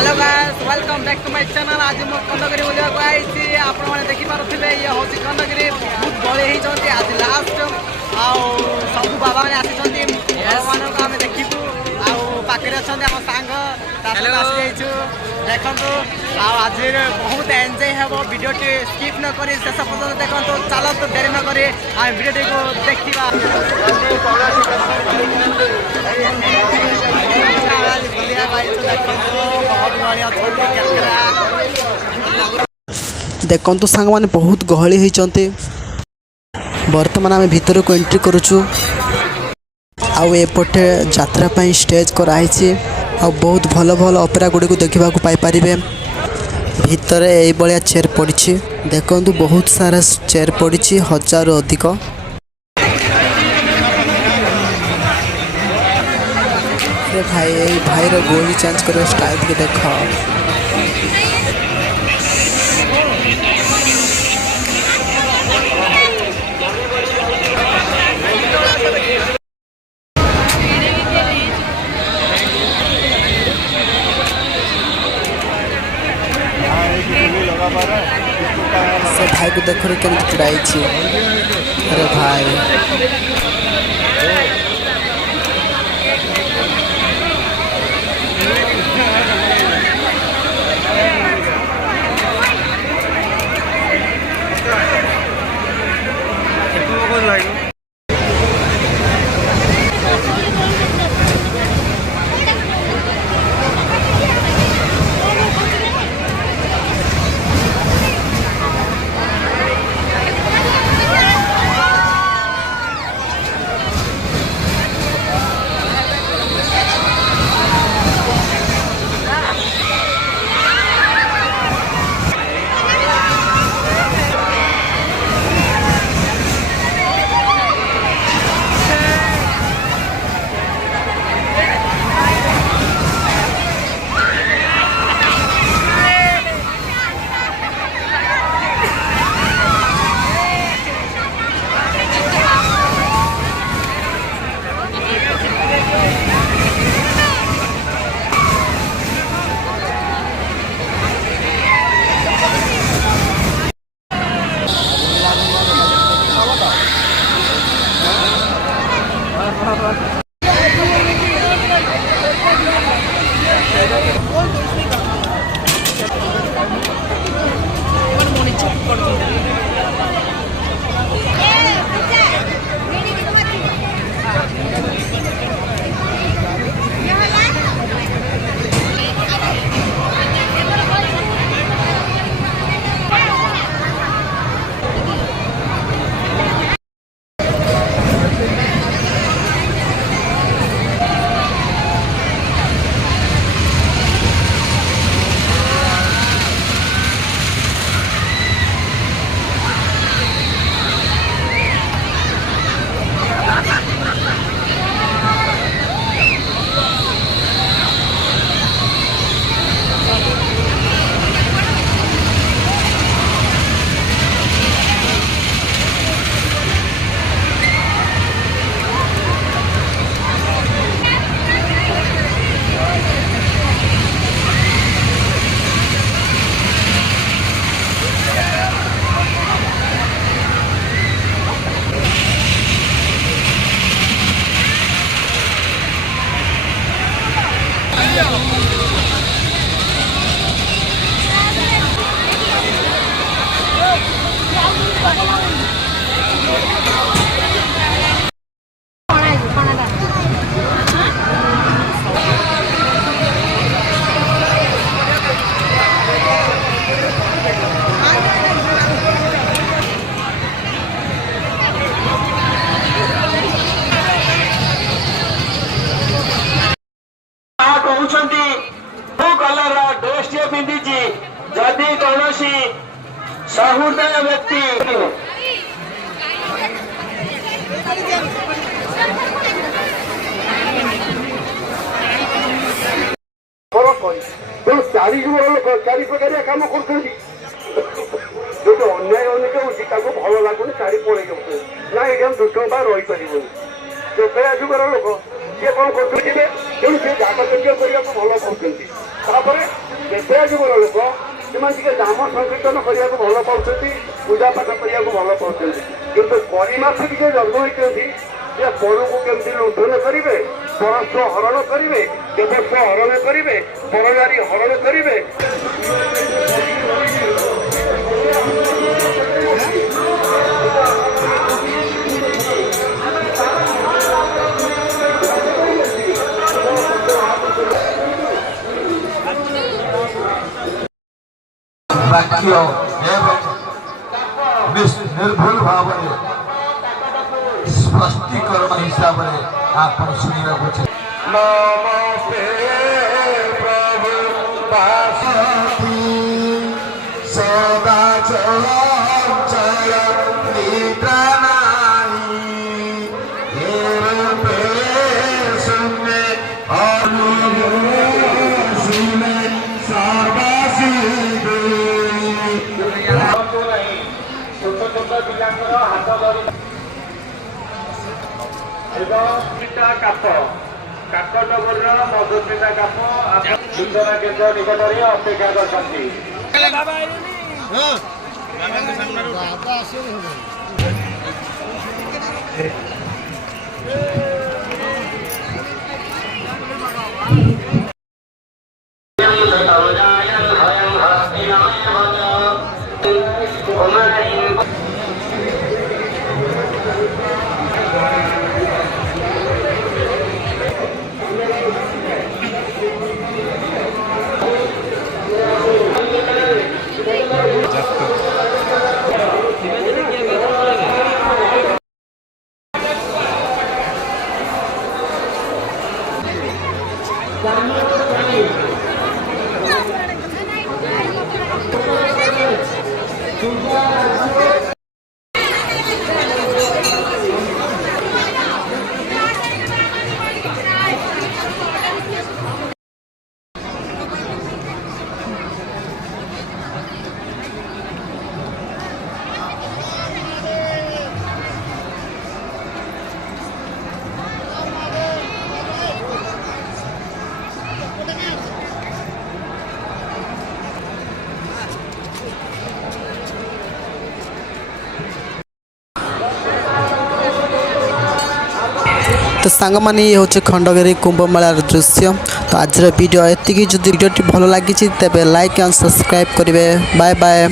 Hello guys welcome back to my channel. आज मो खंडगिरी बुलिया को आइछि। आपण माने देखि पारुथिबे ये होछि खंडगिरी बहुत गळे हि जंती आज लास्ट आ सब बाबा माने आसी जंती भगवान को हमें देखिबू आ पाकरे अछन हम सांग तासे आसी जाइछु देखंतु आ आज बहुत एन्जॉय हेबो। वीडियो टी स्किप न करी शेष पर्यंत देखंतु। चलो तो देरी न करी आ वीडियो टी को देखिबा। देखु सांग मैंने बहुत गहली होती। बर्तमान आम भीतर को एंट्री करुचु। आउटे यात्रापाई स्टेज कराई आ बहुत भल भल ऑपेरा गुड़ी को देखा पाइपर। भितर ये चेयर पड़ी देखु बहुत सारा चेयर पड़ी 1000 अधिक। भाई भाई गोली चेंज कर स्टाइल के देख। से भाई को देख के चिड़ाई। अरे भाई जदि कौन सहृदय व्यक्ति चारि चारि प्रकार कम कर जो अन्याय अनेक हो भल लगुनि चारि पड़े ना ये दुष्ट रही पार जो जुगर लोक सी कौन कर जागज्ञ करने भल कर କେତେ ଯୁଗର ଲୋକ ସେମାନେ ଟିକେ ନାମ ସଂକୀର୍ତ୍ତନ କରିବାକୁ ଭଲ ପାଉଛନ୍ତି, ପୂଜା ପାଠ କରିବାକୁ ଭଲ ପାଉଛନ୍ତି, କିନ୍ତୁ କଳିମାସ ଟିକେ ଜନ୍ମ ହୋଇଛନ୍ତି ଯେ ପରକୁ କେମିତି ଲୁଣ୍ଠନ କରିବେ, ପରସ୍ୱ ହରଣ କରିବେ, ଦେବସ୍ୱ ହରଣ କରିବେ, ପରନାରୀ ହରଣ କରିବେ। ବାକ୍ୟ ଏବଂ ନିର୍ଭୁଲ ଭାବରେ ସ୍ପଷ୍ଟୀକରଣ ହିସାବରେ ଆପଣ ଶୁଣିବାକୁ ନମସ୍ତେ ପ୍ରଭୁ ବାସତି ସଦା ଚଳଚଳ ନିଦ୍ରା ନାହିଁ ଶୂନ୍ୟ ଶୂନ୍ୟ ସର୍ବାସିଦ ଛୋଟ ଛୋଟ ପିଲାଙ୍କର ହାତ ଧରି ଏବଂ କାକଟପୁରର ମଧୁସ୍ମିତା କାପ ସୂଚନା କେନ୍ଦ୍ର ନିକଟରେ ଅପେକ୍ଷା କରିଛନ୍ତି। तो सांगमाने ये होचे खंडगिरी कुंभमेलार दृश्य। तो आज वीडियो एतिकी, जदि वीडियोटी भल लगी तेबे लाइक एंड सब्सक्राइब करेंगे। Bye bye.